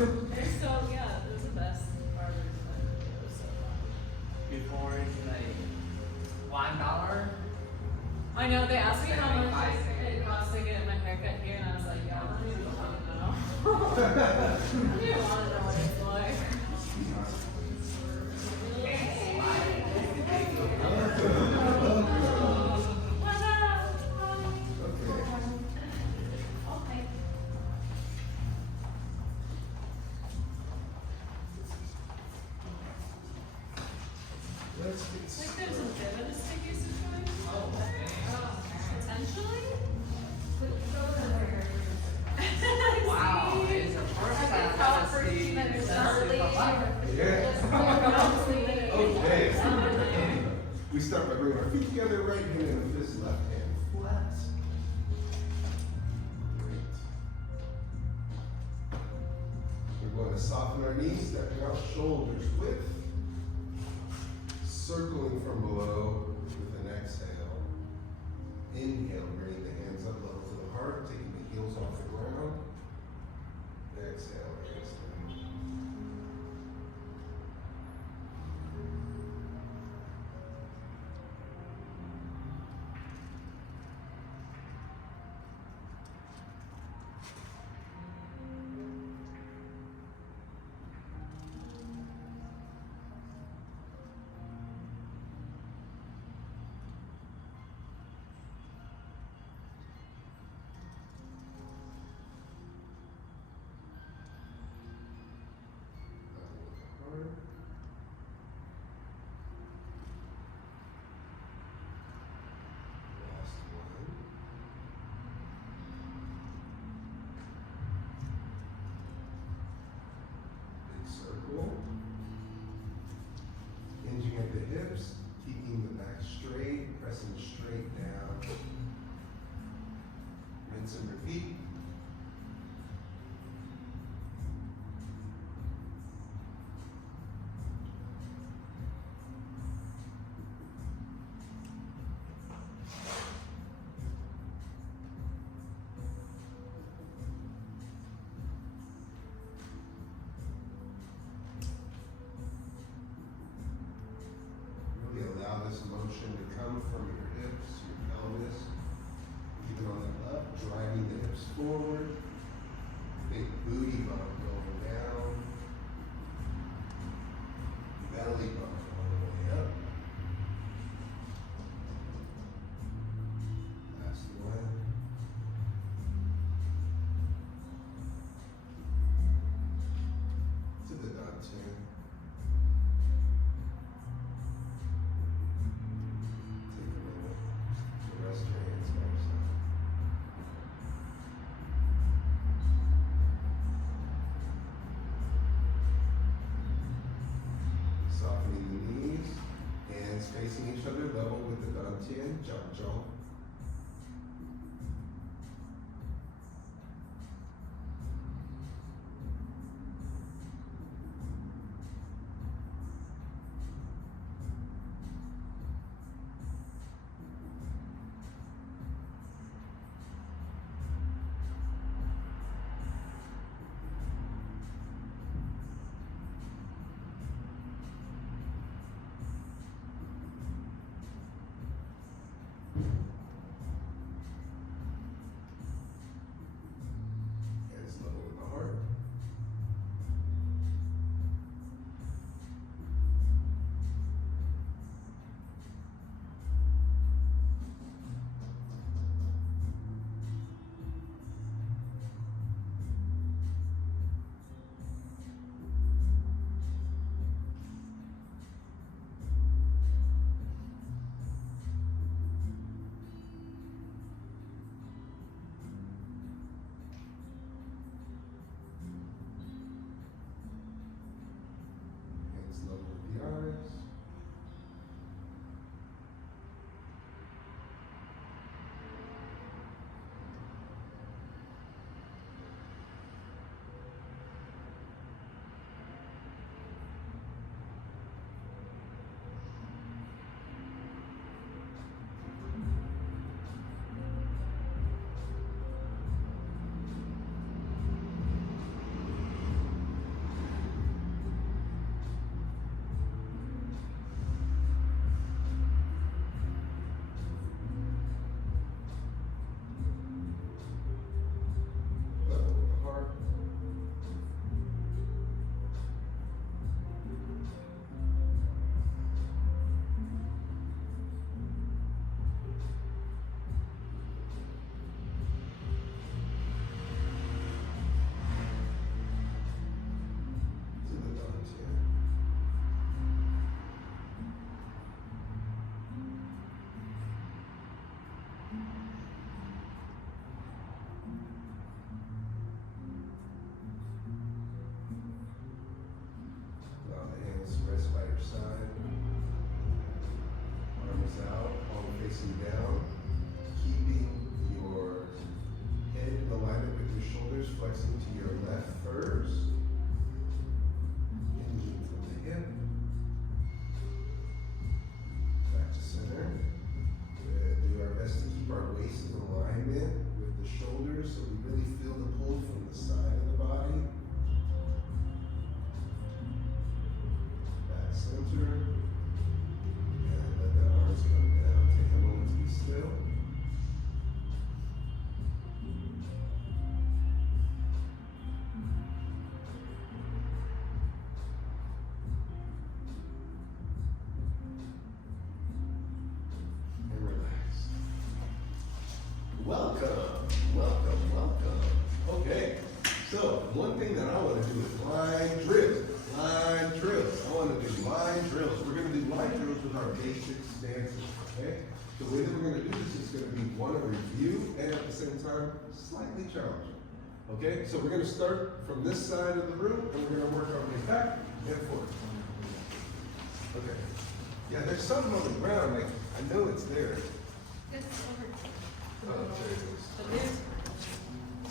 so, yeah, they're the best barbers ever. It was so fun. Before it's like $1. I know, they asked me how much it cost to get my haircut here, and I was like, yeah, I don't even want to know. I don't even want to know what it's like. What's up? Okay. Let's get I think there's a divinist used to try. Potentially? Wow, it's the first time I see Okay. We start by bringing our feet together, right hand and fist, left hand flat. Great. We're going to soften our knees, stepping out shoulders width. Circling from below with an exhale. Inhale, bringing the hands up level to the heart, taking the heels off the ground. Exhale, hands down. Last one. Big circle. Hinging at the hips, keeping the back straight, pressing straight down. Rinse and repeat. Really allow this motion to come from your hips, your pelvis. Keep it on the up, driving the hips forward. Big booty bump going down. Belly bump all the way up. Last one. To the dantian. Take a minute to rest your hands by your side. Softening the knees, hands facing each other level with the dantian, jiao. So, one thing that I want to do is line drills. Line drills. I want to do line drills. We're going to do line drills with our basic stances, okay? The way that we're going to do this is going to be one, a review, and at the same time, slightly challenging. Okay? So we're going to start from this side of the room, and we're going to work our way back and forth. Okay. Yeah, there's something on the ground, like, I know it's there. It's over. Oh, there it is. The news.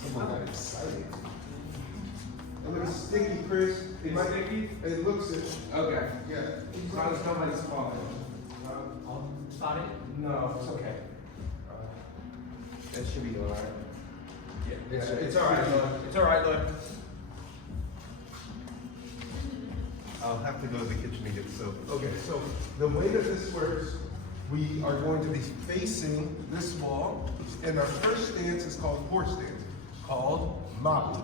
Someone got excited. A little sticky, Chris. It might sticky? It looks it. Okay. Yeah. As long as nobody's falling. I'll spot it? No, it's okay. That should be alright. Yeah, it's alright, Lord. It's alright, Lord. I'll have to go to the kitchen to get soap. Okay, so the way that this works, we are going to be facing this wall, and our first stance is called horse stance, called Mabu.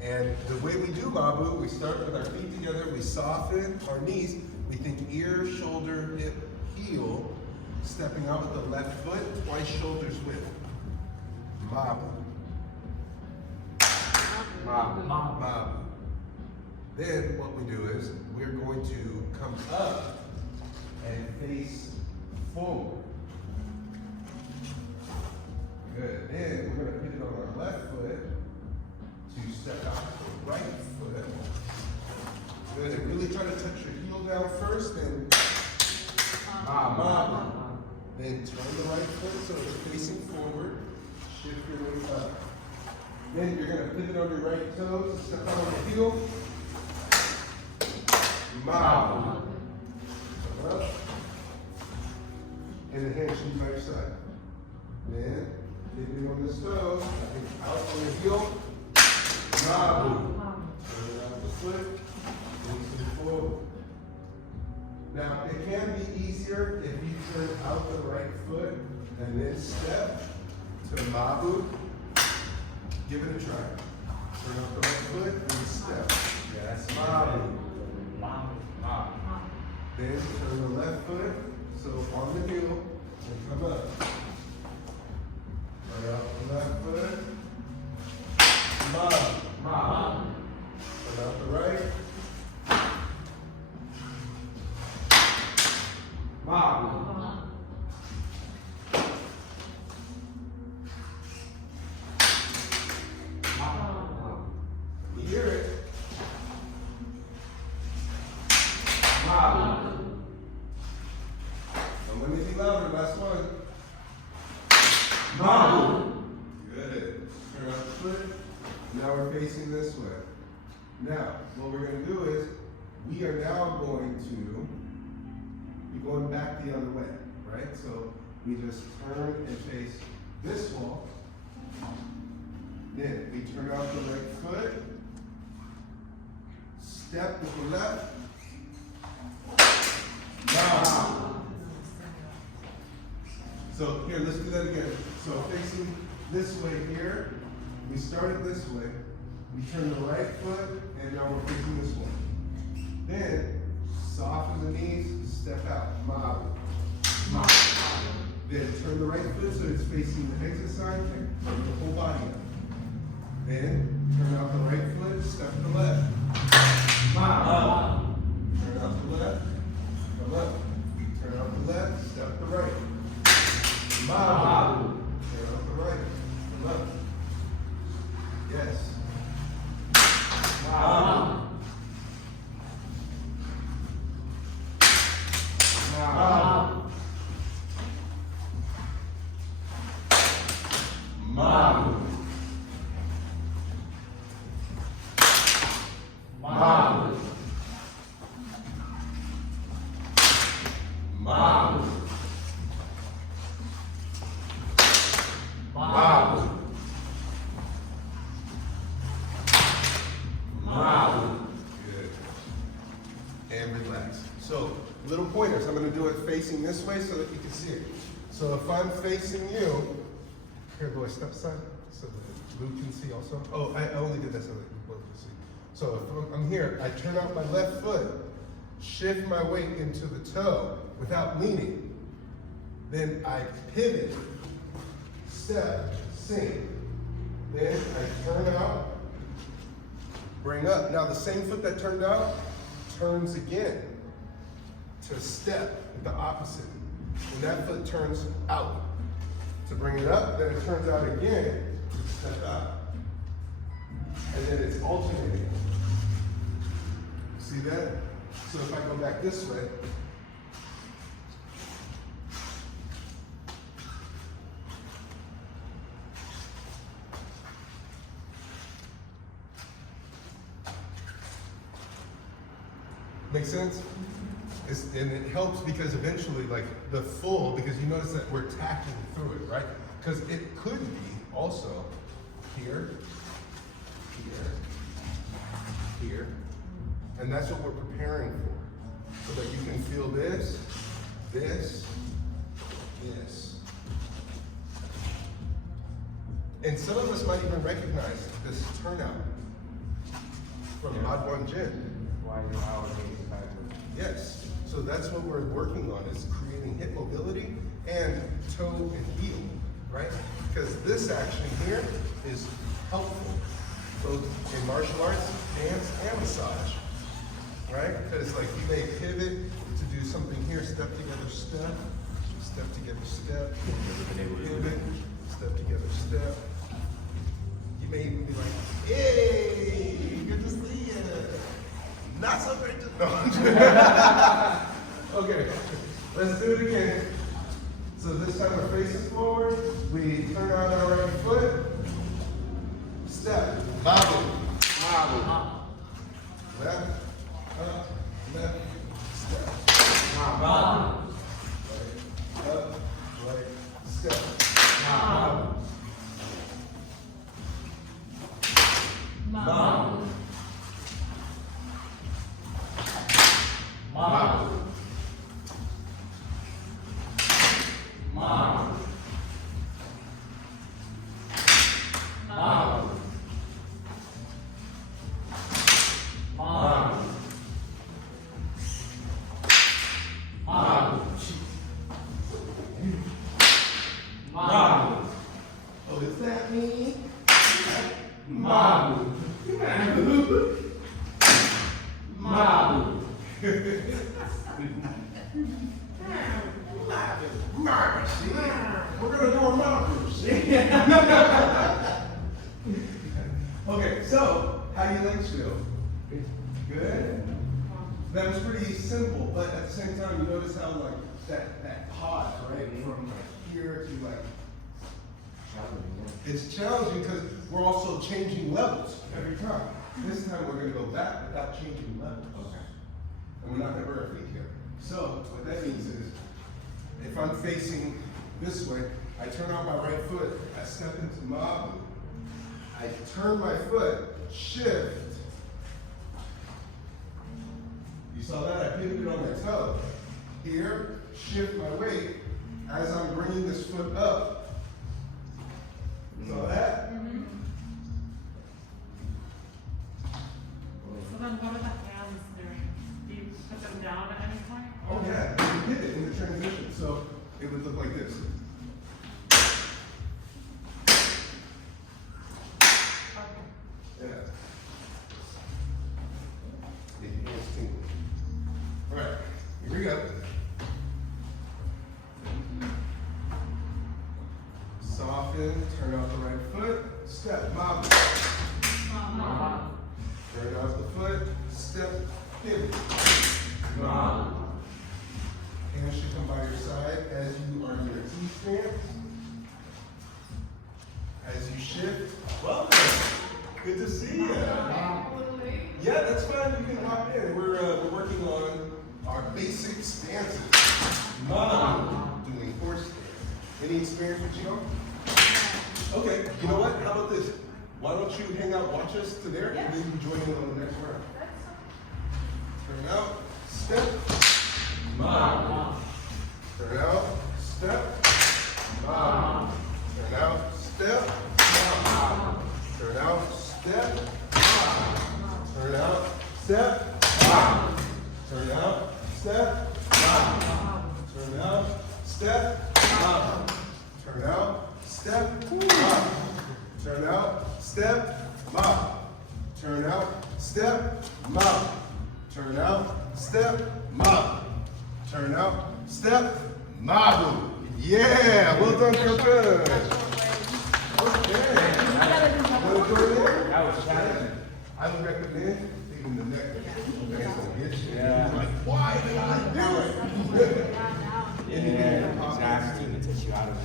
And the way we do Mabu, we start with our feet together, we soften our knees, we think ear, shoulder, hip, heel, stepping out with the left foot, twice shoulders width. Mabu. Mabu. Then what we do is we're going to come up and face forward. Good. Then we're going to pivot on our left foot to step out to the right foot. Good. And really try to touch your heel down first, then Mabu. Then turn the right foot so it's facing forward. Shift your weight up. Then you're going to pivot on your right toes and step out on the heel. Mabu. Step up. And the hand shoot by your side. Then pivot on this toe. Out on the heel. Mabu. Turn out the foot. Facing forward. Now, it can be easier if you turn out the right foot and then step to Mabu. Give it a try. Turn out the right foot and step. Yes, Mabu. Then turn the left foot, so on the heel, and come up. Turn out the left foot. Mabu. Turn out the right. Mabu. You hear it? Mabu. And let me be louder, last one. Mabu. Good. Turn out the foot. Now we're facing this way. Now, what we're going to do is, we are now going to be going back the other way, right? So we just turn and face this wall. Then we turn out the right foot. Step with the left. Mabu. So here, let's do that again. So facing this way here, we started this way. We turn the right foot, and now we're facing this one. Then soften the knees, step out. Mabu. Then turn the right foot so it's facing the exit side, and turn the whole body up. Then turn out the right foot, step to the left. Mabu. Turn out the left, come up. Turn out the left, step to the right. Mabu. Turn out the right, come up. Yes. Mabu. Mabu. Mabu. Mabu. Mabu. Mabu. Mabu. Good. And relax. So, little pointers. I'm going to do it facing this way so that you can see it. So if I'm facing you, here, go a step aside so that Lou can see also. Oh, I only did that so that you both can see. So if I'm here, I turn out my left foot, shift my weight into the toe without leaning. Then I pivot, step, sink. Then I turn out, bring up. Now the same foot that turned out, turns again to step, the opposite. When that foot turns out to bring it up, then it turns out again to step out. And then it's alternating. See that? So if I go back this way, make sense? And it helps because eventually, like the full, because you notice that we're tacking through it, right? Because it could be also here, here, and that's what we're preparing for. So that you can feel this, this, this. And some of us might even recognize this turnout from Odd One Gym. Why you're allocating backwards. Yes, so that's what we're working on, is creating hip mobility and toe and heel, right? Because this action here is helpful, both in martial arts, dance, and massage, right? Because like you may pivot to do something here, step together, step, step together, step, pivot, step together, step. You may even be like, hey, good to see you. Not so great to know. Okay, let's do it again. So this time we're facing forward. We turn out our right foot. Step. Bobble. Bobble. Left. Up. Left. Step. Bobble. Right. Up. Right. Step. Bobble. Bobble. Bobble. Bobble. Bobble. Bobble. Bobble. Bobble. Oh, is that me? Bobble. Bobble. Mercy. We're gonna do a mercy. Okay, so how do your legs feel? Good. That was pretty simple, but at the same time, you notice how like that pause, right, from like here to like. It's challenging because we're also changing levels every time. This time we're gonna go back without changing levels. Okay. And we're not gonna burn our feet here. So what that means is, if I'm facing this way, I turn out my right foot, I step into Mabu, I turn my foot, shift. You saw that? I pivoted on my toe. Here, shift my weight as I'm bringing this foot up. You saw that? Mm-hmm. So then what are the hands doing? Do you put them down at any point? Oh yeah, you did it in the transition. So it would look like this. Yeah. Make your hands tingle. All right, here we go. Soften, turn out the right foot, step, mop. Turn out the foot, step, pivot. Mop. Hands should come by your side as you are in your T-stance. As you shift, welcome. Good to see you. Yeah, that's fine. You can hop in. We're working on our basic stances. Mom, doing horse stance. Any experience with Qigong? Okay. You know what? How about this? Why don't you hang out, watch us to there, and then you join in on the next round. Turn out, step. Mom. Turn out, step. Mom. Turn out, step. Mom. Turn out, step. Mom. Turn out, step. Mom. Turn out, step. Mom. Turn out, step. Mom. Turn out, step. Mom. Turn out, step. Mom. turn out, step, ma. Turn out, step, ma. Turn out, step, ma. Yeah, well done, Coco. Okay. That was challenging. I would recommend leaving the neck. Yeah. Like, why did I do it? Yeah, exactly. To take you out of it.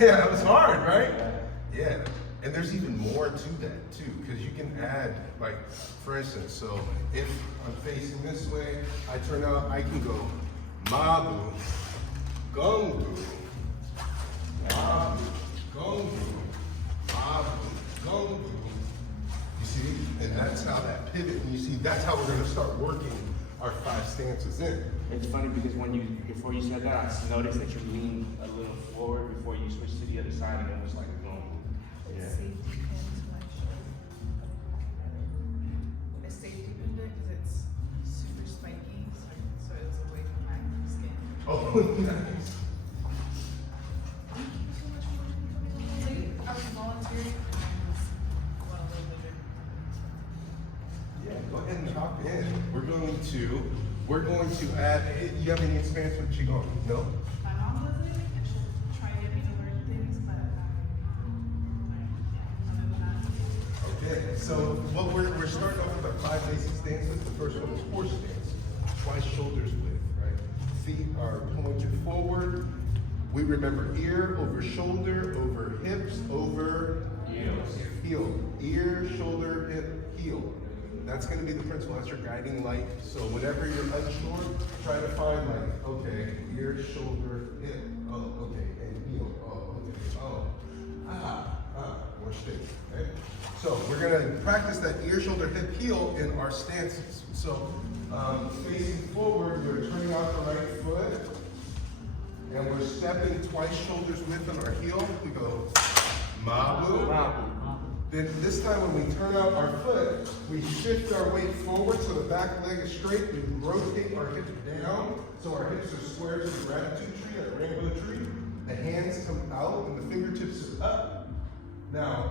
Yeah, that was hard, right? Yeah. And there's even more to that too, because you can add, like, for instance, so if I'm facing this way, I turn out, I can go mabu, gongu, mabu, gongu, mabu, gongu. You see? And that's how that pivot, and you see, that's how we're going to start working our 5 stances in. It's funny because before you said that, I noticed that you leaned a little forward before you switched to the other side, and it was like boom. Yeah. Safety pin to my shoulder. A safety pin because it's super spiky, so it's away from my skin. Oh, nice. Thank you so much for coming. I was volunteering and I was going a little bit different. Yeah, go ahead and hop in. We're going to add, you have any experience with Qigong? No? My mom does it and she'll try to get me to learn things, but Okay, so what we're starting off with our 5 basic stances. The first one is horse stance, twice shoulders width, right? Feet are pointed forward. We remember ear over shoulder, over hips, over heel. Ear, shoulder, hip, heel. That's going to be the principle. That's your guiding light. So whenever you're unsure, try to find like, okay, ear, shoulder, hip. Oh, okay, and heel. Oh, okay. Oh, more straight. Okay. So we're going to practice that ear, shoulder, hip, heel in our stances. So facing forward, we're turning out the right foot, and we're stepping twice shoulders width on our heel. We go mabu. Then this time when we turn out our foot, we shift our weight forward so the back leg is straight. We rotate our hips down so our hips are square to the gratitude tree, that rainbow tree. The hands come out and the fingertips are up. Now,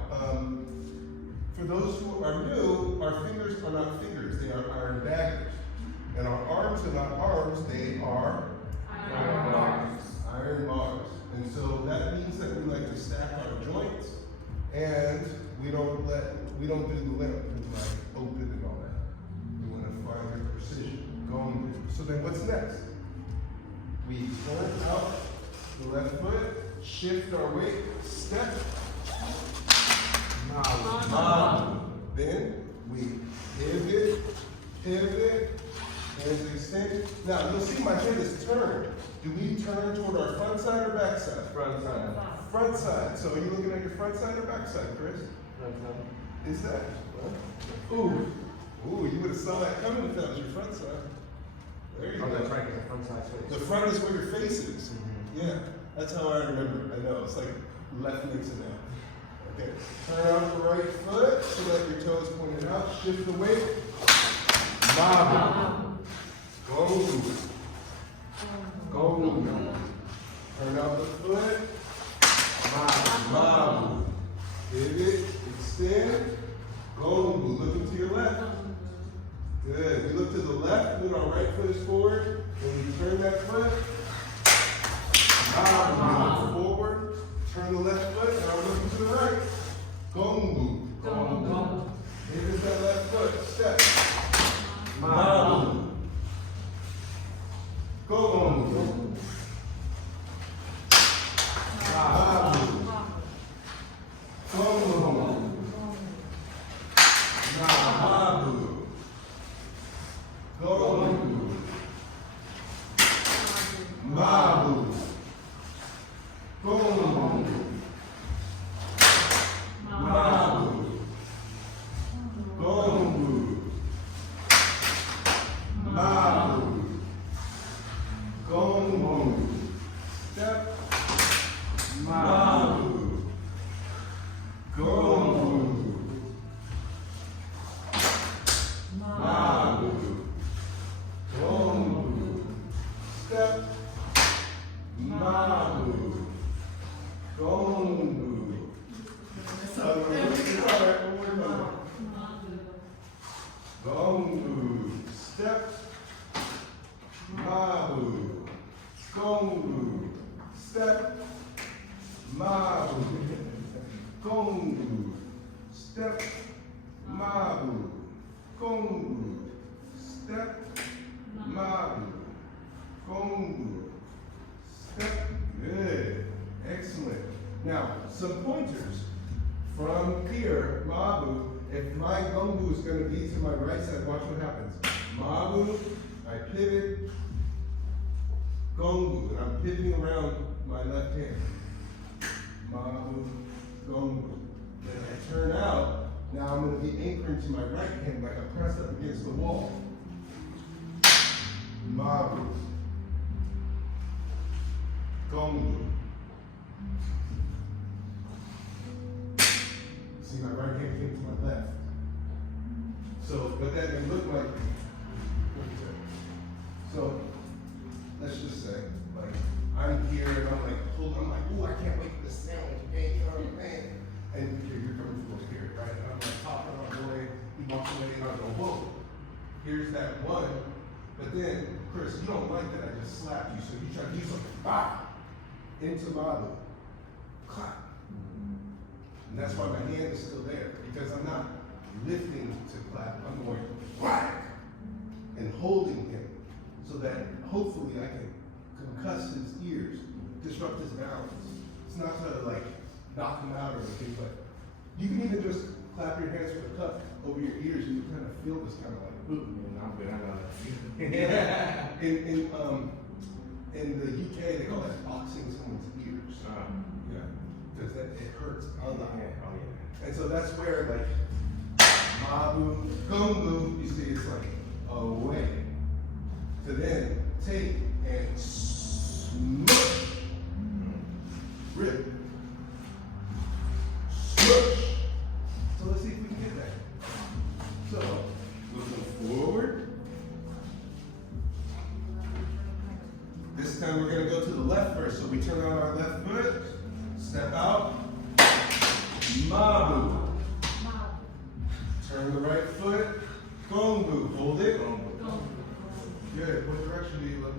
for those who are new, our fingers are not fingers, they are iron daggers. And our arms are not arms, they are iron bars. Iron bars. And so that means that we like to stack our joints and we don't do the limp and like open and all that. We want to find your precision. Going. So then what's next? We turn out the left foot, shift our weight, step. Then we pivot, and extend. Now you'll see my head is turned. Do we turn toward our front side or back side? Front side. Front side. So are you looking at your front side or back side, Chris? Front side. Is that? Ooh, you would have saw that coming if that was your front side. There you go. That's right, because the front side's face. The front is where your face is. Yeah, that's how I remember it. I know, it's like left mix and out. Okay, turn out the right foot so that your toes pointed out. Shift the weight. Mabu. Go. Turn out the foot. Mabu. Pivot, extend. Go. Looking to your left. Good. We look to the left, move our right foot is forward. When we turn that foot, move forward. Turn the left foot, now we're looking to the right. Gongu. Pivot that left foot, step. Mabu. Gongu. Mabu. Gongu. Mabu. Gongu. Mabu. Gongu. Mabu. Gongu. Mabu. Gongu. Step. Mabu. Gongu. Mabu. Gongu. Step. Mabu. Gongu. step, mabu, gongu, step, mabu, gongu, step, mabu, gongu, step, mabu, gongu, step. Good, excellent. Now, some pointers from here, mabu. If my gongu is going to be to my right side, watch what happens. Mabu, I pivot, gongu, and I'm pivoting around my left hand. Mabu, gongu. Then I turn out, now I'm going to be anchoring to my right hand like I press up against the wall. Mabu, gongu. See, my right hand came to my left. So, but that can look like, so, let's just say, like, I'm here and I'm like, ooh, I can't wait for this sandwich, okay, you know what I'm saying? And you're coming from here, right? And I'm like, popping on the way, he walks away, and I go, whoa, here's that one. But then, Chris, you don't like that I just slapped you, so you try to do something, into Mabu, clap. And that's why my hand is still there, because I'm not lifting to clap, I'm going whack and holding him so that hopefully I can concuss his ears, disrupt his balance. It's not to like knock him out or anything, but you can even just clap your hands for the cup over your ears and you kind of feel this kind of like, ooh, I'm good, I know that. In the UK, they call that boxing someone's ears. Yeah, because it hurts a lot. Oh, yeah. And so that's where like mabu, gongu, you see, it's like away. To then take and smush, rip, smush. So let's see if we can get that. So looking forward. This time we're going to go to the left first. So we turn on our left foot, step out, mabu. Turn the right foot, gongu. Hold it. Good. What direction do you look?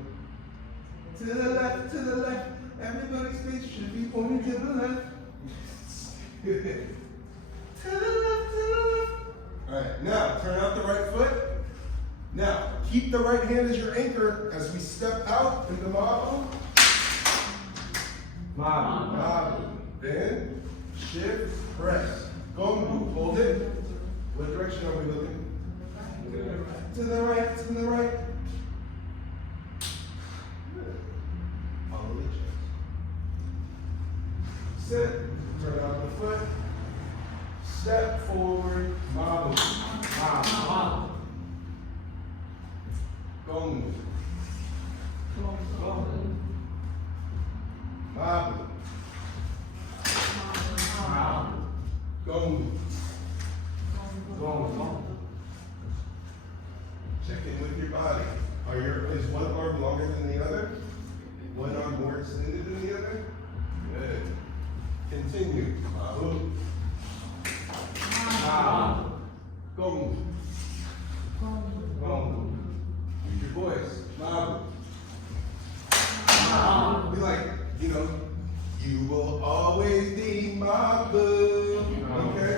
To the left, to the left. Everybody's face should be pointing to the left. Good. To the left, to the left. All right. Now, turn out the right foot. Now, keep the right hand as your anchor as we step out into mabu. Mabu. Then, shift, press. Gongu. Hold it. What direction are we looking? To the right, to the right. Good. Follow the chest. Sit, turn out the foot. Step forward, mabu. Mabu. Gongu. Gongu. Mabu. Mabu. Gongu. Check in with your body. Is one arm longer than the other? One arm more extended than the other? Good. Continue. Mabu. Mabu. Gongu. Gongu. Use your voice. Mabu. Mabu. Be like, you will always be Mabu. Okay?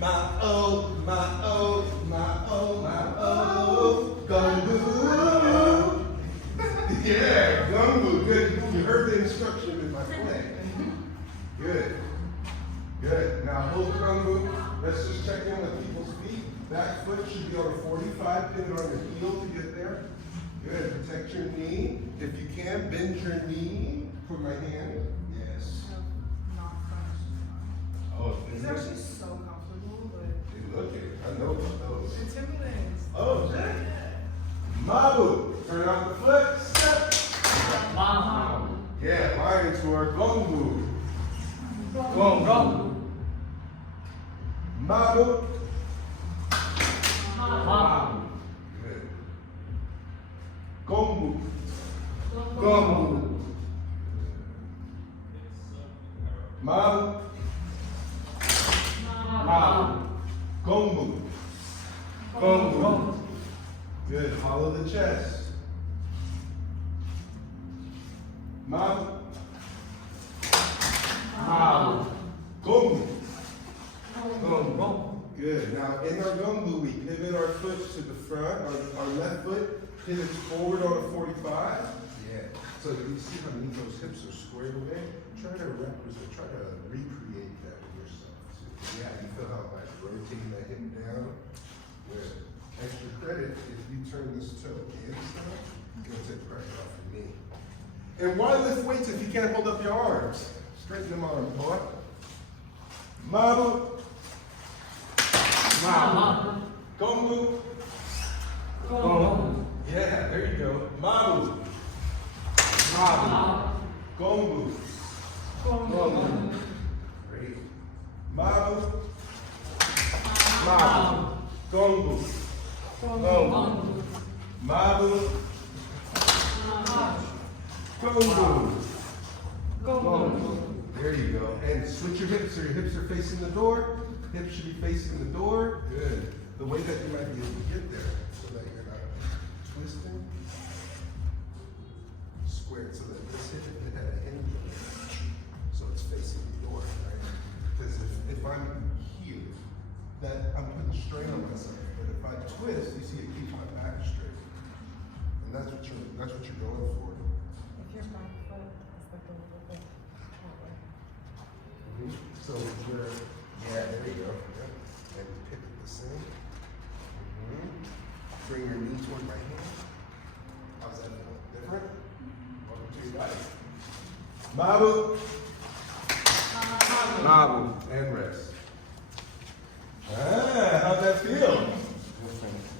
Ma-oh, ma-oh, ma-oh, ma-oh, gongu. Yeah, gongu, good. You heard the instruction with my play. Good, good. Now hold the gongu. Let's just check in with people's feet. Back foot should be on a 45, pivot on your heel to get there. Good, protect your knee. If you can, bend your knee for my hand. Yes. Oh, It's actually so comfortable, but look at it. I know about those. intimidating. Oh, shit. Mabu. Turn out the foot. Step. Mabu. Yeah, line to our gongu. Gongu. Mabu. Mabu. Good. Gongu. Gongu. Mabu. Mabu. Gongu. Gongu. Good, hollow the chest. Mabu. Mabu. Gombu. Gombu. Good. Now in our gombu, we pivot our foot to the front. Our left foot pivots forward on a 45. Yeah. So you see how neat those hips are squared away? Try to recreate that with yourself. So, yeah, you feel how like rotating that hip down? Good. Extra credit, if you turn this toe inside, you're gonna take pressure off your knee. And why lift weights if you can't hold up your arms? Straighten them arms, boy. Mabu. Mabu. Gombu. Gombu. Yeah, there you go. Mabu. Mabu. Gombu. Gombu. Great. Mabu. Mabu. Gombu. Gombu. Mabu. Gombu. Gombu. There you go. And switch your hips so your hips are facing the door. Hips should be facing the door. Good. The way that you might be able to get there so that you're not twisting. Square it so that this hip it had a hinge on it. So it's facing the door, right? Because if I'm here, that I'm putting strain on myself. But if I twist, you see it keeps my back straight. And that's what you're going for. If your back foot is like a little bit that way. So we're, yeah, there you go. Yep. And pivot the same. Bring your knee toward my hand. How's that feel? Different? Welcome to your body. Mabu. Mabu. And rest. Ah, how'd that feel?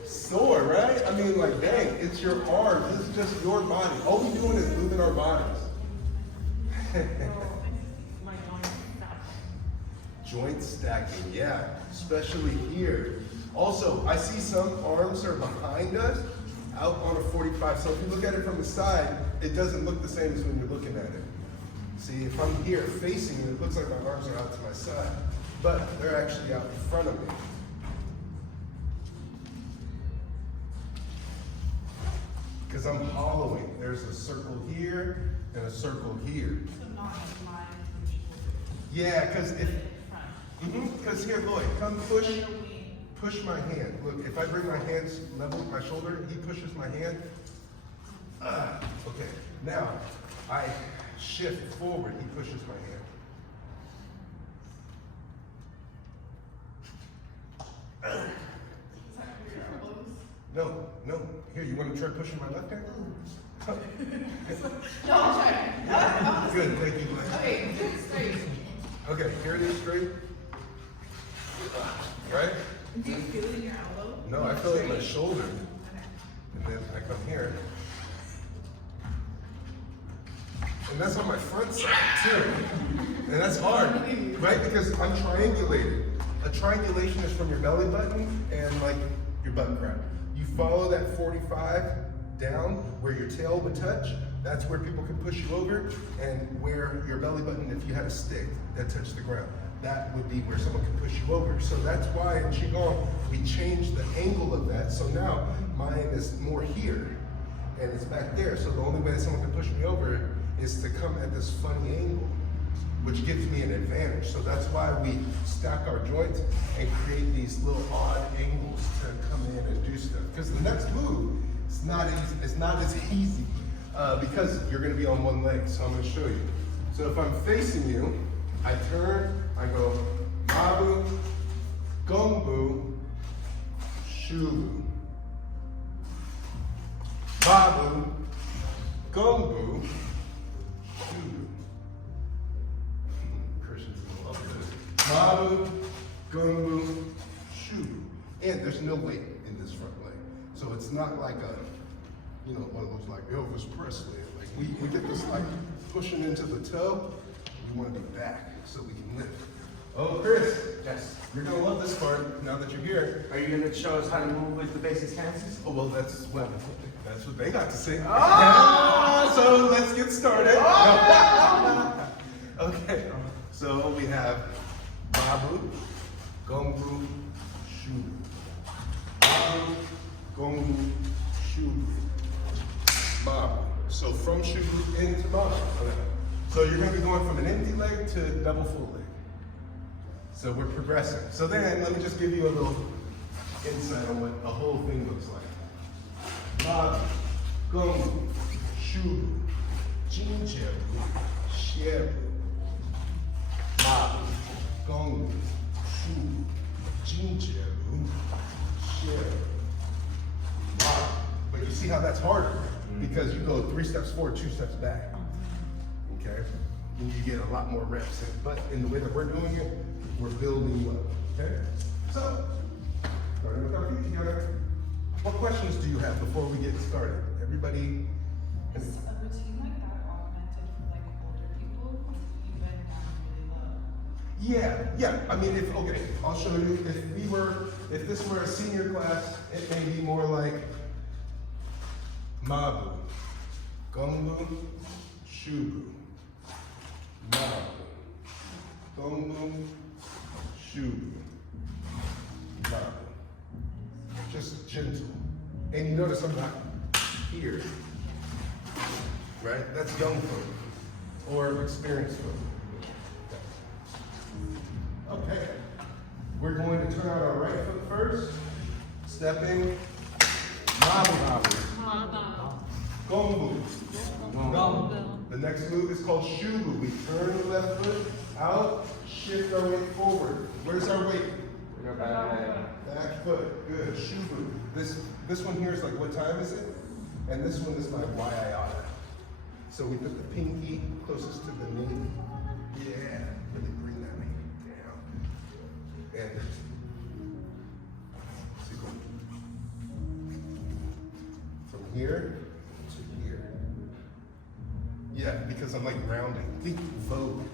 Sore, right? I mean, like, dang, it's your arms. This is just your body. All we're doing is moving our bodies. My joints stop. Joint stacking, yeah, especially here. Also, I see some arms are behind us, out on a 45. So if you look at it from the side, it doesn't look the same as when you're looking at it. See, if I'm here facing you, it looks like my arms are out to my side, but they're actually out in front of me. Because I'm hollowing. There's a circle here and a circle here. So not as mine. Yeah, because because here, Lloyd, come push my hand. Look, if I bring my hands level with my shoulder, he pushes my hand. Okay, now I shift forward, he pushes my hand. No. Here, you want to try pushing my left hand? No, I'll try. Good, thank you, Lloyd. Okay, straight. Okay, here it is, straight. Right? Do you feel it in your elbow? No, I feel it in my shoulder. And then I come here. And that's on my front side too. And that's hard, right? Because I'm triangulated. A triangulation is from your belly button and like your butt crack. You follow that 45 down where your tail would touch. That's where people can push you over, and where your belly button, if you had a stick that touched the ground, that would be where someone can push you over. So that's why in Qigong, we changed the angle of that. So now mine is more here, and it's back there. So the only way that someone can push me over is to come at this funny angle, which gives me an advantage. So that's why we stack our joints and create these little odd angles to come in and do stuff. Because the next move is not easy. It's not as easy because you're going to be on one leg. So I'm going to show you. So if I'm facing you, I turn, I go Mabu, Gombu, Shulu. Mabu, Gombu, Shulu. Christians love this. Mabu, Gombu, Shulu. And there's no weight in this front leg. So it's not like a, you know, one of those like Elvis Presley. Like we get this like pushing into the toe. We want to be back so we can lift. Oh, Chris. Yes. You're gonna love this part now that you're here. Are you gonna show us how to move with the basic stances? Oh well, that's what they got to say. Oh! So let's get started. Oh! Okay. So we have Mabu, Gombu, Shulu. Mabu, Gombu, Shubu. Mabu. So from Shubu into Mabu. Okay. So you're going to be going from an empty leg to double full leg. So we're progressing. So then let me just give you a little insight on what a whole thing looks like. Mabu, Gongu, Shubu, Jinjebu, Shebu. Mabu, Gongu, Shubu, Jinjebu, Shebu. Mabu. But you see how that's harder? Because you go 3 steps forward, 2 steps back. Okay? And you get a lot more reps in. But in the way that we're doing it, we're building up. Okay? So, starting with our feet together. What questions do you have before we get started? Everybody? Is a routine like that augmented for like older people? You bend down really low. Yeah. I mean, okay, I'll show you. If this were a senior class, it may be more like Mabu, Gongu, Shubu. Mabu, Gongu, Shubu. Mabu. Just gentle. And you notice I'm not here. Right? That's young folk or experienced folk. Okay. We're going to turn out our right foot first. Stepping. Mabu. Gongu. The next move is called Shubu. We turn the left foot out, shift our weight forward. Where's our weight? Back foot. Good. Shubu. This one here is like, what time is it? And this one is like Waiata. So we put the pinky closest to the knee. Yeah. Really bring that knee down. And from here to here. Yeah, because I'm like grounding. Think Vogue.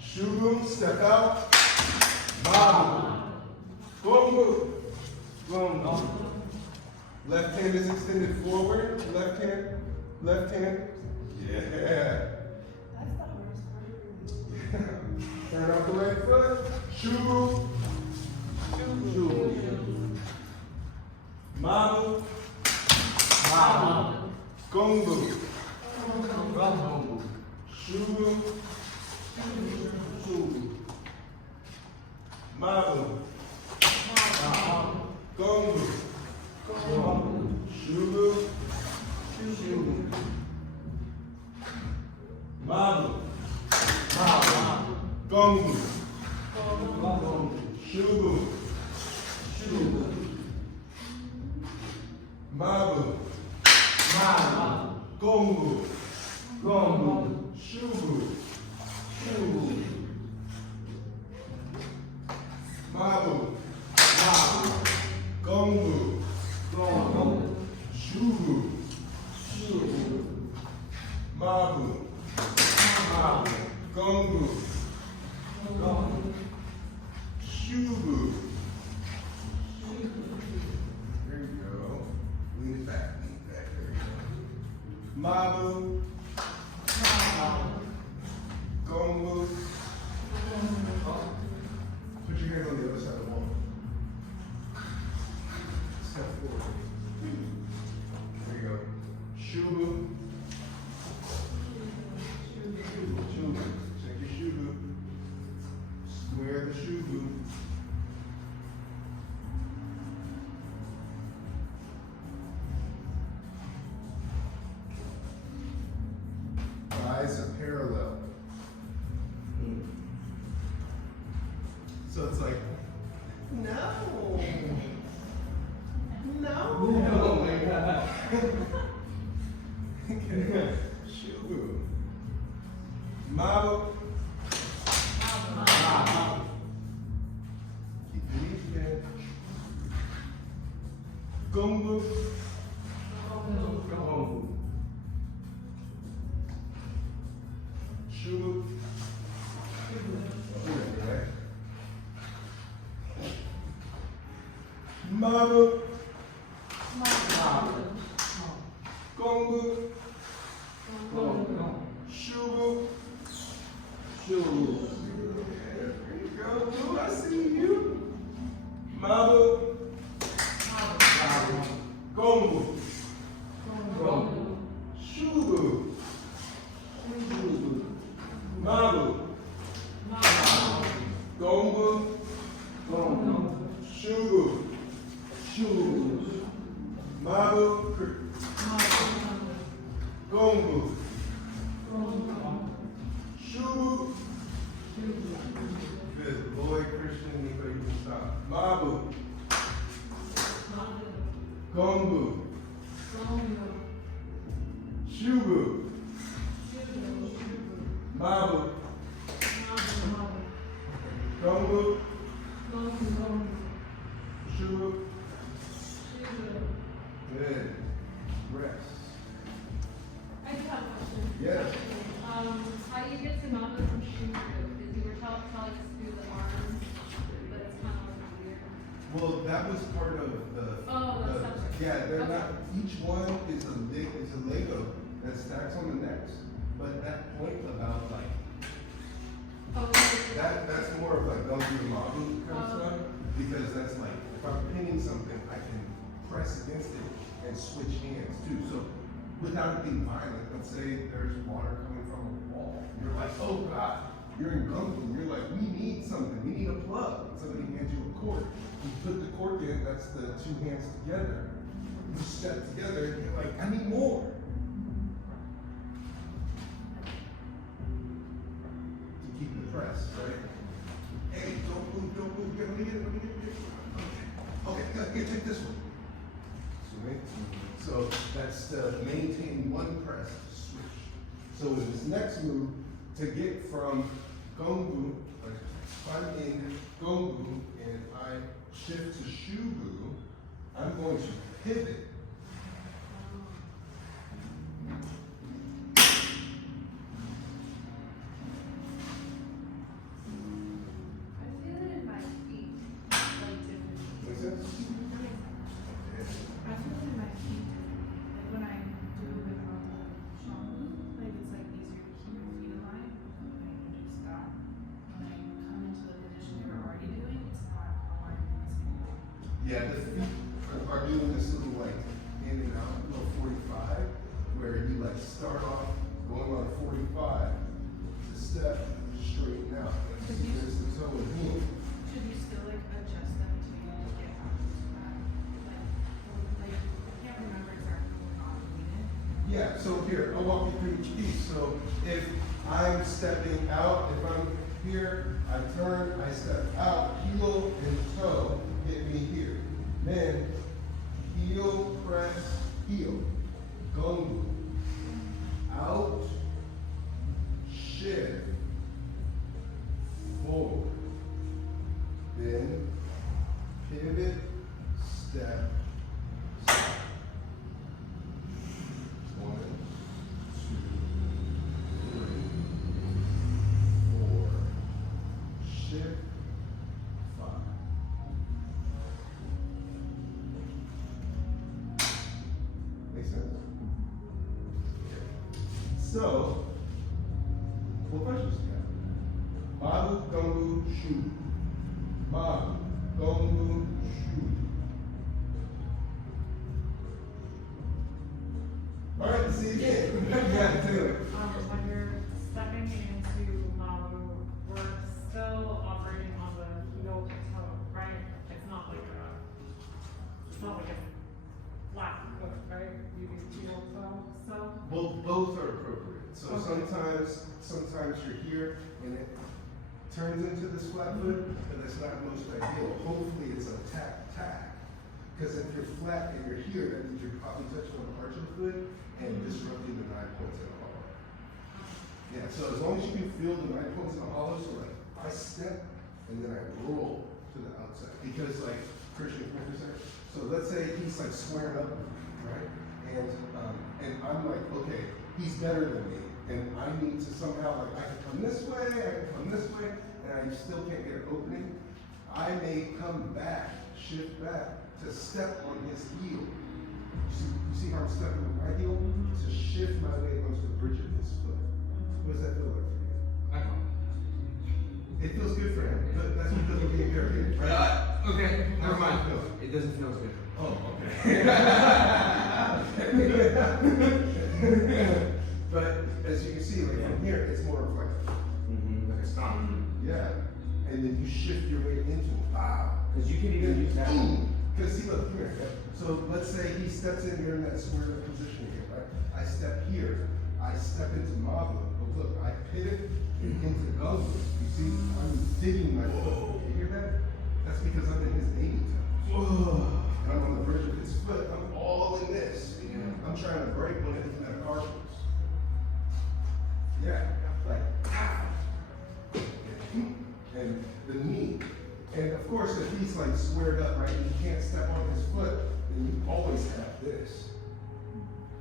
Shubu, step out. Mabu. Gongu. Gongu. Left hand is extended forward. Left hand. Yeah. That's the hardest part. Turn out the right foot. Shubu. Shubu. Mabu. Gongu. Shubu. Shubu. Mabu. Gongu. Shubu. Shubu. Mabu. Gongu. Shubu. Shubu. Mabu. Gongu. Shubu. Shubu. Mabu. Gongu. Shubu. Shubu. Mabu. Gongu. Shubu. There you go. Lean it back. There you go. Mabu. Gongu. Put your hands on the other side of the wall. Step forward. There you go. Shubu. Shubu. Take your shubu. Square the shubu. Eyes are parallel. So it's like, no. Oh my God. Okay. Shubu. Mabu. Keep your knees bent. Gongu. Shubu. Okay. Mabu. Gongu. Shubu. Shu. There you go, Boo. I see you. Mabu. Mabu. Gongu. Gongu. Shubu. Shubu. Mabu. Gongu. Gongu. Shubu. Shubu. Mabu. Gongu. Shubu. Good. Boy, Christian, anybody can stop. Mabu. Gongu. Shubu. Mabu. Gongu. Shubu. Good. Rest. I do have a question. Yes. How do you get to Mama from Shubu? Because you were taught to like do the arms, but it's kind of like weird. Well, that was part of the. Oh, that's separate. Yeah, they're Okay. not. Each one is a Lego that stacks on the next. But that point about like Oh, okay. that's more of like don't do the Mabu kind of stuff because that's like if I'm pinning something, I can press against it and switch hands too. So without it being violent, let's say there's water coming from a wall. You're like, oh God, you're in Gungan. You're like, we need something. We need a plug. And somebody hands you a cord. You put the cord in. That's the two hands together. You step together. And you're like, I need more. To keep the press, right? Hey, don't move. Let me get it. Okay, here, take this one. So that's to maintain one press to switch. So in this next move, to get from Gongu, like if I'm in Gongu and I shift to Shubu, I'm going to pivot. I feel it in my feet, like different. Makes sense? I feel it in my feet differently. Like when I do the shamu, like it's like easier to keep your feet aligned. Like you just stop. When I come into the position they were already doing, it's not aligned in the same way. Yeah, the feet are doing this little like in and out, little 45, where you like start off going on 45 to step, straighten out. And there's the toe and heel. Should you still like adjust them to get out of that? Like I can't remember exactly what I'm doing. Yeah, so here, I'll walk you through each piece. So if I'm stepping out, if I'm here, I turn, I step out, heel and toe hit me here. Then heel, press, heel. Gongu. Out, shift, forward. Then pivot, step, stop. 1, 2, 3, 4, shift, 5. Make sense? So, what questions do you have? Mabu, Gongu, Shu. Mabu, Gongu, Shu. All right, let's see it again. Yeah, do it. When you're stepping into Mabu, we're still operating on the heel toe, right? It's not like a flat foot, right? You do heel toe, so. Well, both are appropriate. So sometimes you're here and it turns into this flat foot, but that's not most ideal. Hopefully it's a tack. Because if you're flat and you're here, that means you're probably touching on the arch of the foot and disrupting the 9 points in the hollow. Yeah, so as long as you can feel the 9 points in the hollow, so like I step and then I roll to the outside. Because like Christian, so let's say he's like squaring up, right? And I'm like, okay, he's better than me. And I need to somehow, like, I can come this way, and I still can't get an opening. I may come back, shift back, to step on his heel. You see how I'm stepping with my heel? To shift my weight onto the bridge of his foot. What does that feel like for you? I know. It feels good for him. That's because of being careful, right? Okay, never How's mind. it feel? It doesn't feel as good. Oh, okay. But as you can see, like from here, it's more reflective. Like a stomp. Yeah. And then you shift your weight into it. Wow. Because you can even use that. Because see, look, here. So let's say he steps in here in that square position here, right? I step here. I step into Mabu. But look, I pivot into the Gungu. You see, I'm digging my foot. You hear that? That's because I'm in his baby toe. And I'm on the verge of his foot. I'm all in this. I'm trying to break one of his metacarpals. Yeah. Like, ah. And the knee. And of course, if he's like squared up, right, and he can't step on his foot, then you always have this.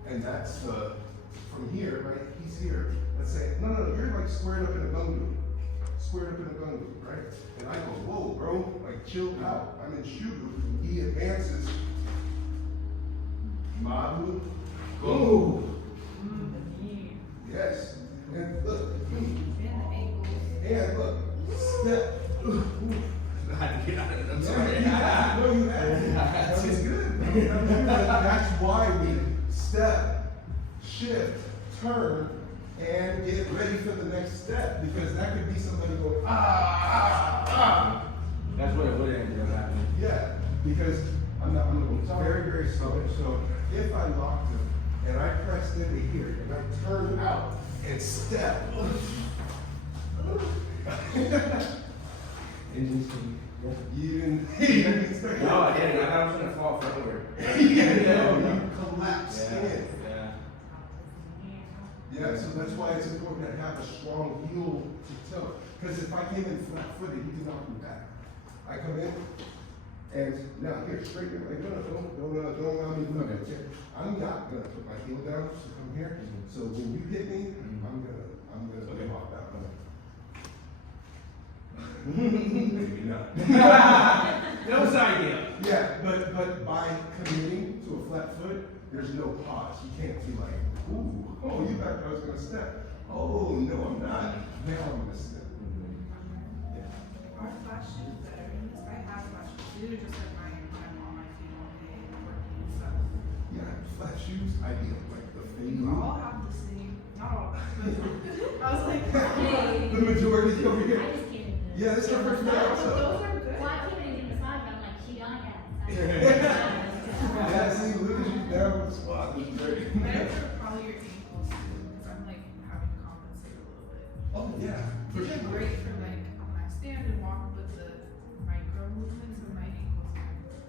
And that's from here, right? He's here. Let's say, no, you're like squared up in a gungu. Squared up in a gungu, right? And I go, whoa, bro, like chill out. I'm in Shubu. He advances. Mabu. Go. Yes. And look. And look. Step. I had to get out of it. I'm sorry. No, you had to. It's good. That's why we step, shift, turn, and get ready for the next step. Because that could be somebody going, That's what it would end up happening. Yeah, because I'm going very, very slow. So if I locked him and I pressed into here and I turn out and step. Interesting. You didn't expect No, I didn't. I thought I was going to fall forward. you collapse in. Yeah. Yeah, so that's why it's important to have a strong heel to toe. Because if I came in flat-footed, you can knock me back. I come in, and now here, straight here, like, don't allow me to move it. I'm not gonna put my heel down, so come here. So when you hit me, I'm gonna walk out. Maybe not. That was the idea. Yeah, but by committing to a flat foot, there's no pause. You can't be like, ooh, oh, you thought I was gonna step. Oh, no, I'm not. Now I'm gonna step. Are flat shoes better? Because I have flat shoes. These are just like I'm on my feet all day and working and stuff. Yeah, flat shoes, ideal. Like the fade. All have the same. Not all. I was like, Hey. The majority over I here. just came in. Yeah, this is our first time. those So. are good. Well, I came in and did massage, but I'm like, Qigong, Yeah, see, look at you down with the squat. This is great. Better for probably your ankles too, because I'm like having to compensate a little bit. Oh yeah, for These are sure. great for like when I stand and walk with the micro movements of my ankles.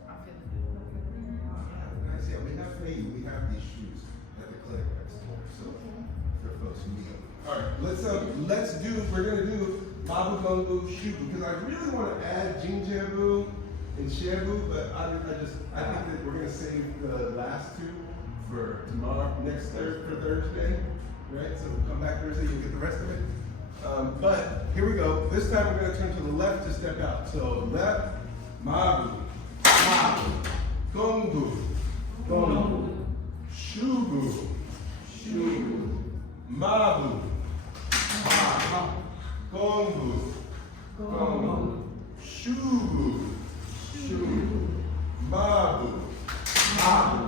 I'm feeling good. Guys, yeah, we have fade. We have these shoes at the clinic next door. So for folks who need them. All right, we're gonna do Mabu Gungu Shubu because I really want to add Jinjabu and Shabu, but I think that we're gonna save the last two for tomorrow, for Thursday, right? So we'll come back Thursday, you'll get the rest of it. But here we go. This time we're gonna turn to the left to step out. So left, Mabu, Mabu, Gungu, Gungu, Shubu, Shubu, Mabu, Mabu, Gungu, Gungu, Shubu, Shubu, Mabu, Mabu,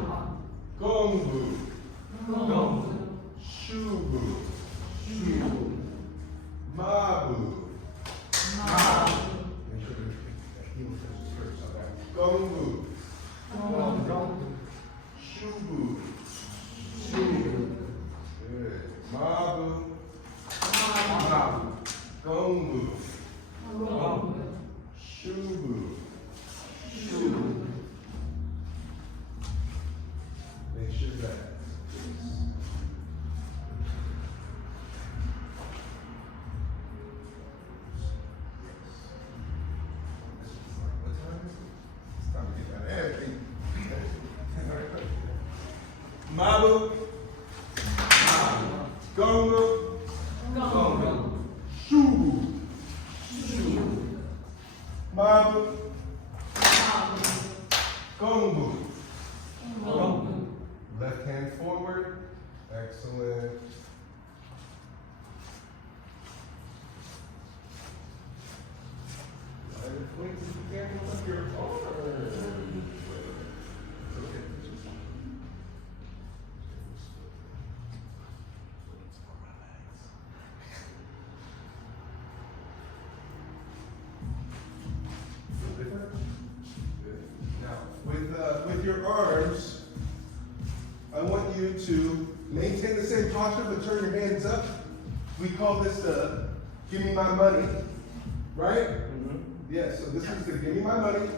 Gungu, Gungu, Shubu, Shubu, Mabu, Mabu. Make sure that heel touches first. Okay. Gungu, Gungu, Shubu, Shubu. Good. Mabu, Mabu, Gungu, Gungu, Shubu, Shubu. Make sure that. What time is it? It's time to get that everything. Mabu, Mabu, Gungu, Gungu, Shubu, Shubu, Mabu, Gungu, Gungu. Left hand forward. Excellent. with your arms, I want you to maintain the same posture, but turn your hands up. We call this the give me my money, right? Yeah, so this is the give me my money.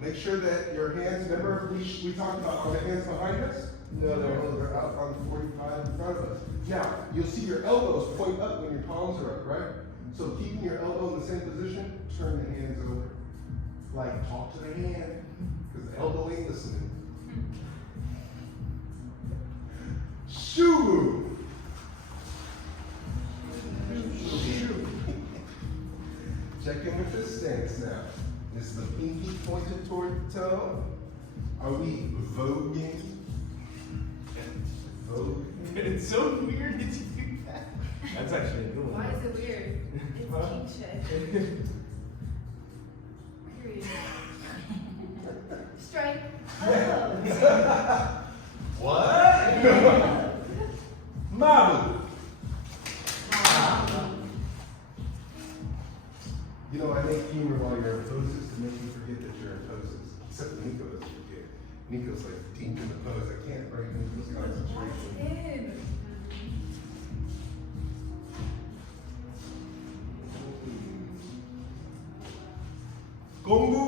Make sure that your hands, remember we talked about are the hands behind us? No, they're out on 45 in front of us. Now, you'll see your elbows point up when your palms are up, right? So keeping your elbow in the same position, turn the hands over. Like, talk to the hand, because the elbow ain't listening. Shoo! Check in with the stance now. Is the pinky pointed toward the toe? Are we voguing? Vogue? It's so weird that you do that. That's actually a good one. Why is it weird? It's kink shit. Period. Strike. Oh. What? Mabu. You know, I make humor while you're in poses to make you forget that you're in poses. Except Nico doesn't forget. Nico's like deep in the pose. I can't break Nico's concentration. Gongu.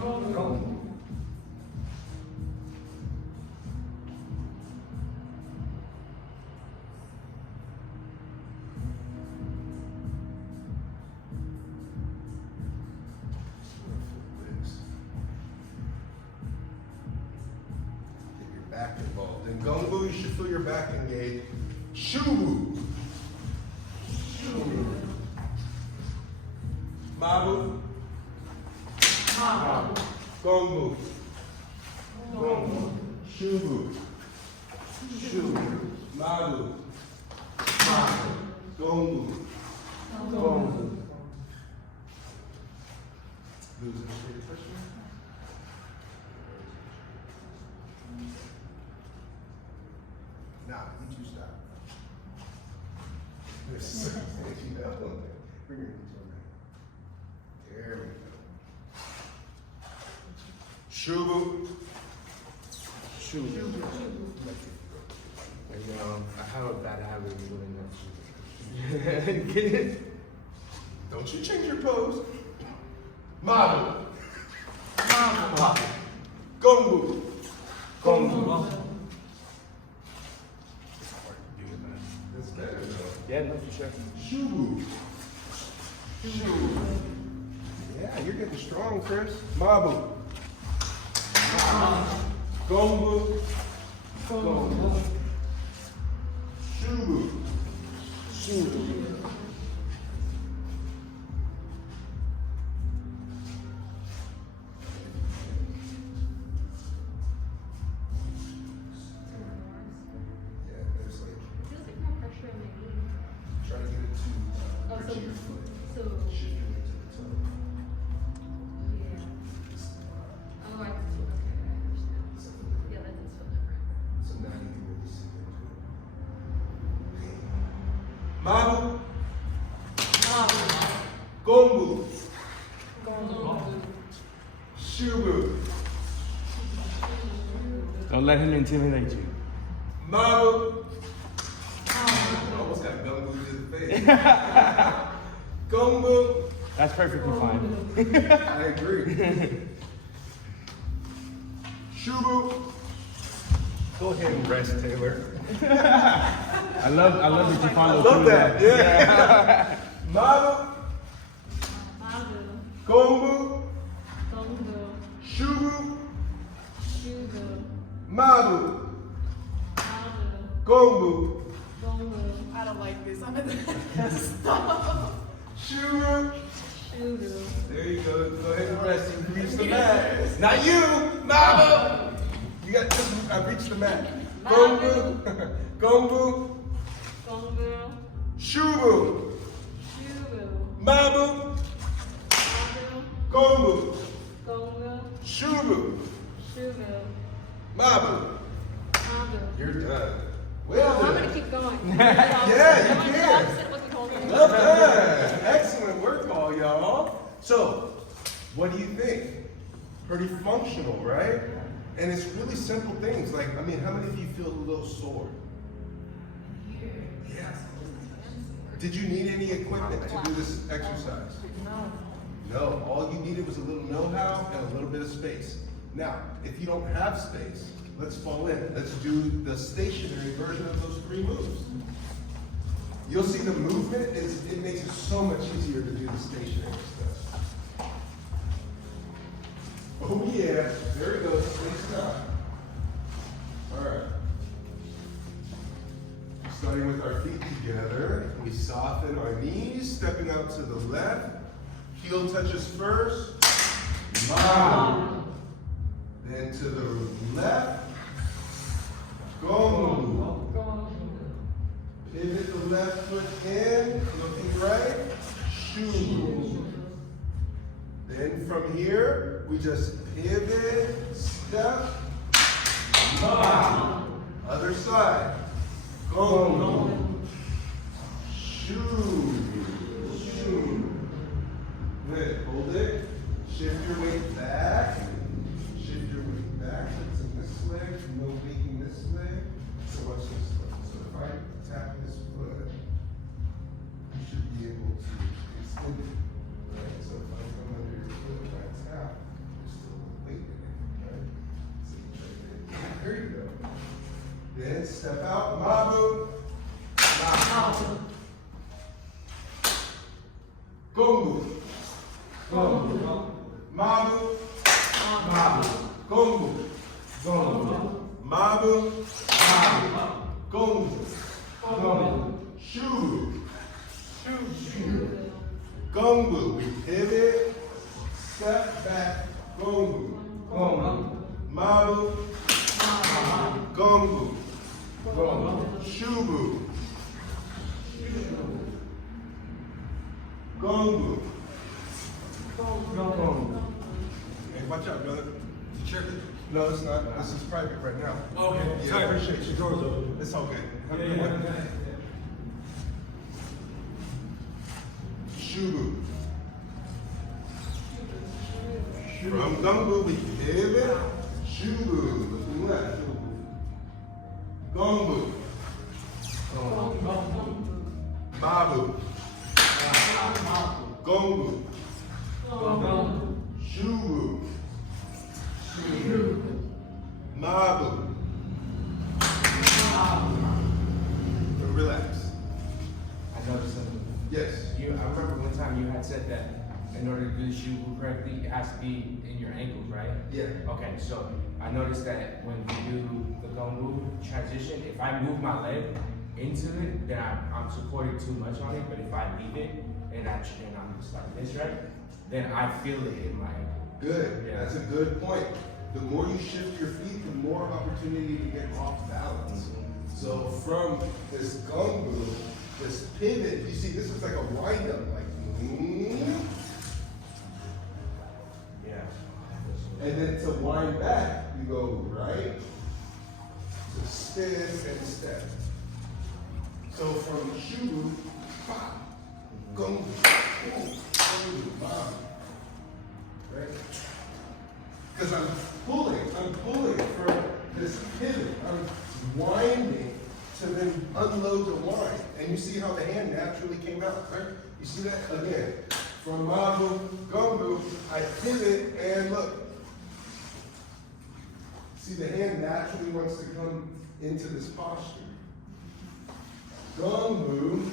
Gongu. Back involved. In Gongu, you should feel your back engaged. Shubu. Shubu. Mabu. Mabu. Gongu. Gongu. Shubu. Shubu. Mabu. Mabu. Gongu. Gongu. Losing your question? Now, you two stop. There's certain things you know. Bring your knees over. There we go. Shubu. Shubu. And I have a bad habit of doing that. Get it? Don't you change your pose. Mabu. Mabu. Gongu. Gongu. That's better though. Yeah, no, for sure. Shubu. Shubu. Yeah, you're getting strong, Chris. Mabu. Gongu. Gongu. Shubu. Shubu. Try to get it to bridge your foot. Shift your weight to the toe. So now you can really sink into it. Mabu. Gongu. Shubu. Don't let him intimidate you. Mabu. Almost got gungu to the face. Gongu. That's perfectly fine. I agree. Shubu. Go ahead and rest, Taylor. I love that you follow I love through that. Yeah. Mabu. Gongu. Shubu. Mabu. Gongu. I don't like this. I'm gonna stop. Shubu. There you go. Go ahead and rest. You reach the mat. Not you, Mabu. You got this. I reached the mat. Gongu. Gongu. Shubu. Mabu. Gongu. Shubu. Mabu. You're done. Well I'm done. gonna keep going. Yeah, you can. Opposite what the whole thing. Well done. Excellent work, all y'all. So, what do you think? Pretty functional, right? And it's really simple things. Like, I mean, how many of you feel a little sore? Yeah. Did you need any equipment to do this exercise? No. No, all you needed was a little know-how and a little bit of space. Now, if you don't have space, let's fall in. Let's do the stationary version of those 3 moves. You'll see the movement, it makes it so much easier to do the stationary stuff. Oh yeah, there it goes, space up. All right. Starting with our feet together, we soften our knees, stepping out to the left. Heel touches first. Mom. Then to the left. Go. Pivot the left foot in, looking right. Shoe. Then from here, we just pivot, step, mom. Other side. Go. Shoe. Good. Hold it. Shift your weight back. Shift your weight back. It's in this leg. No making this leg. So watch this foot. So if I tap this foot, you should be able to extend it. Right? So if I come under your foot and I tap, there's still a weight in it. Right? So there you go. Then step out. Mabu. Mabu. Gongu. Gongu. Mabu. Mabu. Gongu. Gongu. Mabu. Mabu. Gongu. Gongu. Shu. Shu. Gongu. We pivot. Step back. Gongu. Gongu. Mabu. Mabu. Gongu. Gongu. Shubu. Gongu. Gongu. Hey, watch out, brother. Sure. No, it's not. This is private right now. Okay. Yeah, I appreciate you. Doors open. It's okay. Have a good one. Shubu. From Gongu, we pivot. Shubu. Looking left. Gongu. Mabu. Gongu. Shubu. Mabu. Relax. I noticed something. Yes. I remember one time you had said that in order to do the shoe move correctly, it has to be in your ankles, right? Yeah. Okay, so I noticed that when you do the go move transition, if I move my leg into it, then I'm supported too much on it. But if I leave it and I'm just like this, right, then I feel it in my ankle. Good. Yeah. That's a good point. The more you shift your feet, the more opportunity to get off balance. So from this gongu, this pivot, you see, this is like a wind up, like, Yeah. and then to wind back, you go right, to spin and step. So from shubu, pop, gongu, gongu, bam, right? Because I'm pulling from this pivot. I'm winding to then unload the wind. And you see how the hand naturally came out, right? You see that? Again, from Mabu, Gongu, I pivot and look. See, the hand naturally wants to come into this posture. Gongu,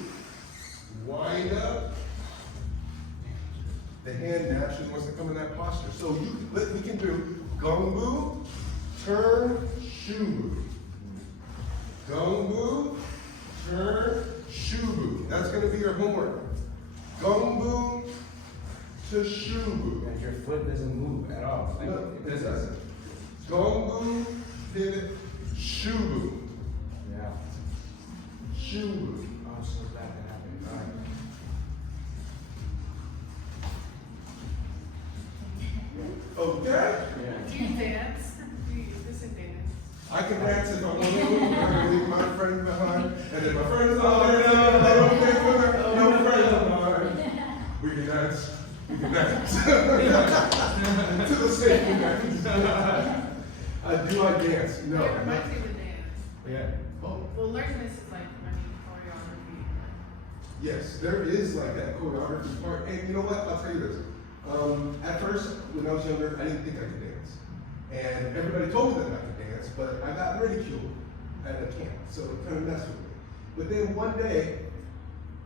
wind up. The hand naturally wants to come in that posture. So we can do Gongu, turn, Shubu. Gongu, turn, Shubu. That's going to be your homework. Gongu to Shubu. And your foot doesn't move at all. Like, No, it doesn't. Gongu, pivot, Shubu. Yeah. Shubu. Oh, I'm so glad that happened. All right. Okay? Yeah. Do you dance? Do you use this in dance? I can dance if I want to. I'm going to leave my friends behind. And if my friends are there, they don't care for no friends of mine. We can dance. To the safety net. Do I dance? No. It reminds me of the dance. Yeah. Oh, Well, learning this is like, choreography. yes, there is like that choreography part. And you know what? I'll tell you this. At first, when I was younger, I didn't think I could dance. And everybody told me that I could dance, but I got ridiculed at a camp, so it kind of messed with me. But then one day,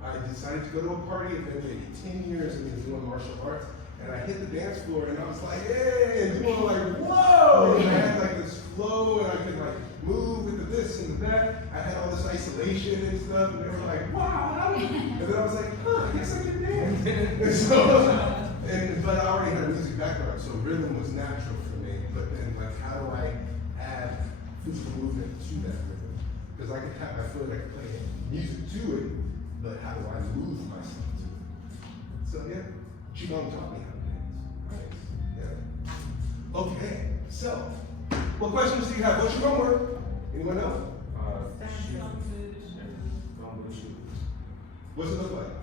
I decided to go to a party. It's been maybe 10 years of me doing martial arts, and I hit the dance floor, and I was like, hey, and people were like, whoa! And I had like this flow, and I could like move with the this and the that. I had all this isolation and stuff, and they were like, wow! And then I was like, huh, I guess I can dance. And so, but I already had a music background, so rhythm was natural for me. But then, like, how do I add physical movement to that rhythm? Because I can tap my foot, I can play music to it, but how do I move myself to it? So yeah, Qigong taught me how to dance. Nice. Yeah. Okay, so what questions do you have? What's your homework? Anyone know? Shoot. Bamboo shoot. What's it look like?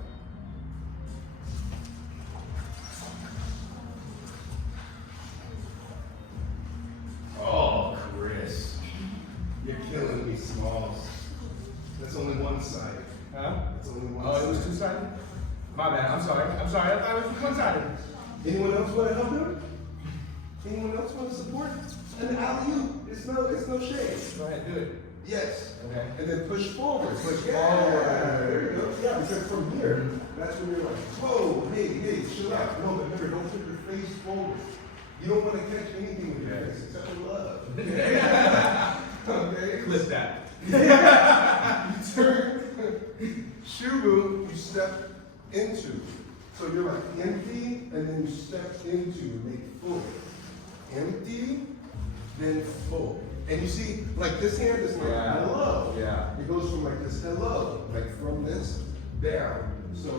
Oh, Chris. You're killing me, Smalls. That's only one side. Huh? That's only one Oh, it was side. two-sided? My bad, I'm sorry. I thought it was one-sided. Anyone else want to help him? Anyone else want to support? An alley-oop. It's no shade. Go ahead, do it. Yes. Okay. And then push forward. Push Yeah, forward. there you go. Yeah, because from here, that's when you're like, whoa, hey, chill out. No, but remember, don't put your face forward. You don't want to catch anything with your face except for love. Okay? Clip that. You turn, Shubu, you step into. So you're like empty, and then you step into and make full. Empty, then full. And you see, like this hand is like hello. Yeah. It goes from like this hello, like from this down. So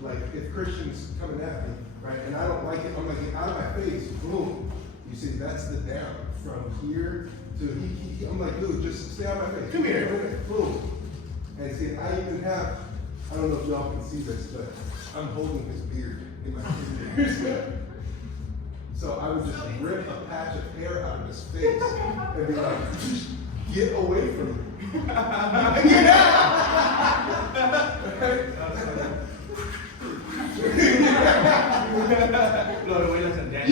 like if Christian's coming at me, right, and I don't like it, I'm like, get out of my face, boom. You see, that's the down. From here to he I'm like, dude, just stay out of my face. Come here. Boom. And see, I even have, I don't know if y'all can see this, but I'm holding his beard in my fingers. So I would just rip a patch of hair out of his face and be like, get away from me. Get out! No, the way doesn't dance.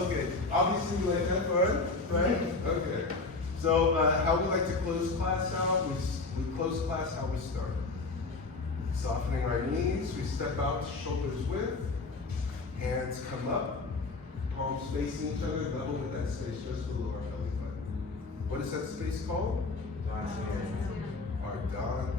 Okay, obviously we like to have fun, right? Okay. So how we like to close class out, we close class how we start. Softening our knees, we step out shoulders width, hands come up, palms facing each other, level with that space just below our belly button. What is that space called? Our dantian.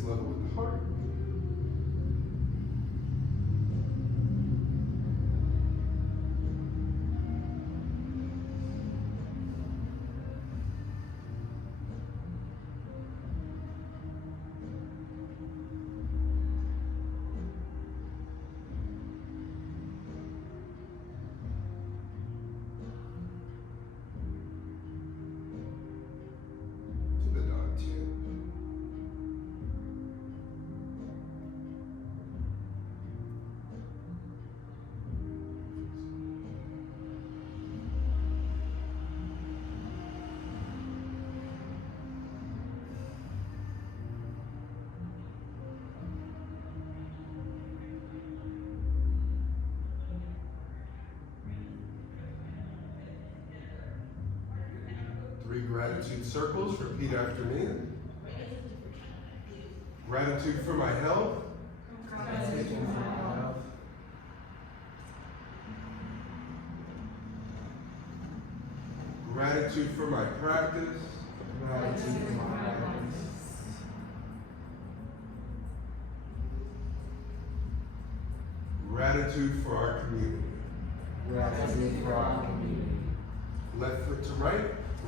hands level with the heart. To the dog chin. Three gratitude circles, repeat after me. Gratitude for my health. Gratitude for my practice. Gratitude for our community. Left foot to right,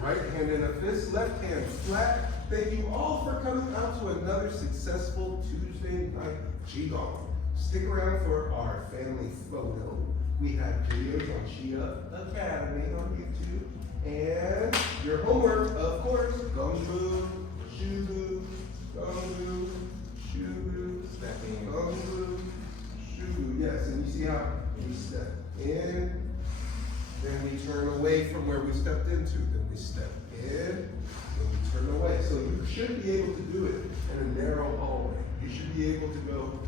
right hand in a fist, left hand flat. Thank you all for coming out to another successful Tuesday night Qigong. Stick around for our family photo. We have videos on Chia Academy on YouTube. And your homework, of course, Gongbu, Shubu, Gongbu, Shubu, Gongbu, Shubu. Yes, and you see how we step in, then we turn away from where we stepped into. Then we step in, then we turn away. So you should be able to do it in a narrow hallway. You should be able to go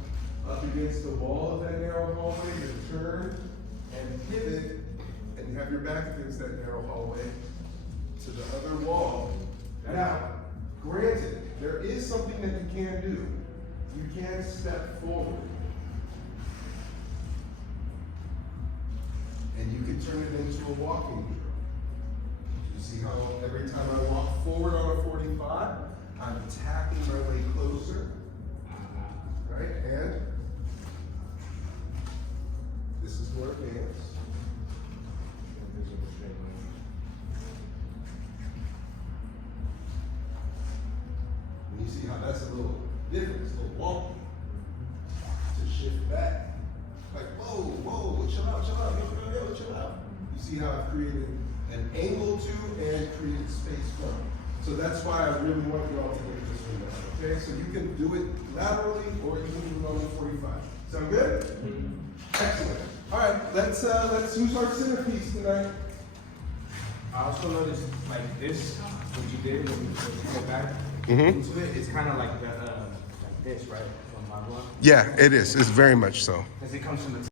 up against the wall of that narrow hallway, then turn and pivot and have your back against that narrow hallway to the other wall. Now, granted, there is something that you can do. You can step forward. And you can turn it into a walking drill. You see how every time I walk forward on a 45, I'm tapping my way closer. Right? And this is more advanced. And you see how that's a little different, it's a little wonky. To shift back. Like, whoa, whoa, chill out, yo, chill out. You see how I've created an angle to and created space from. So that's why I really want you all to get this one down, okay? So you can do it laterally or you can do it on the 45. Sound good? Mm-hmm. Excellent. All right, let's use our centerpiece tonight. I also noticed like this, what you did when you go back into it, it's kind of like the like this, right? From my block. Yeah, it is. It's very much so. Because it comes from the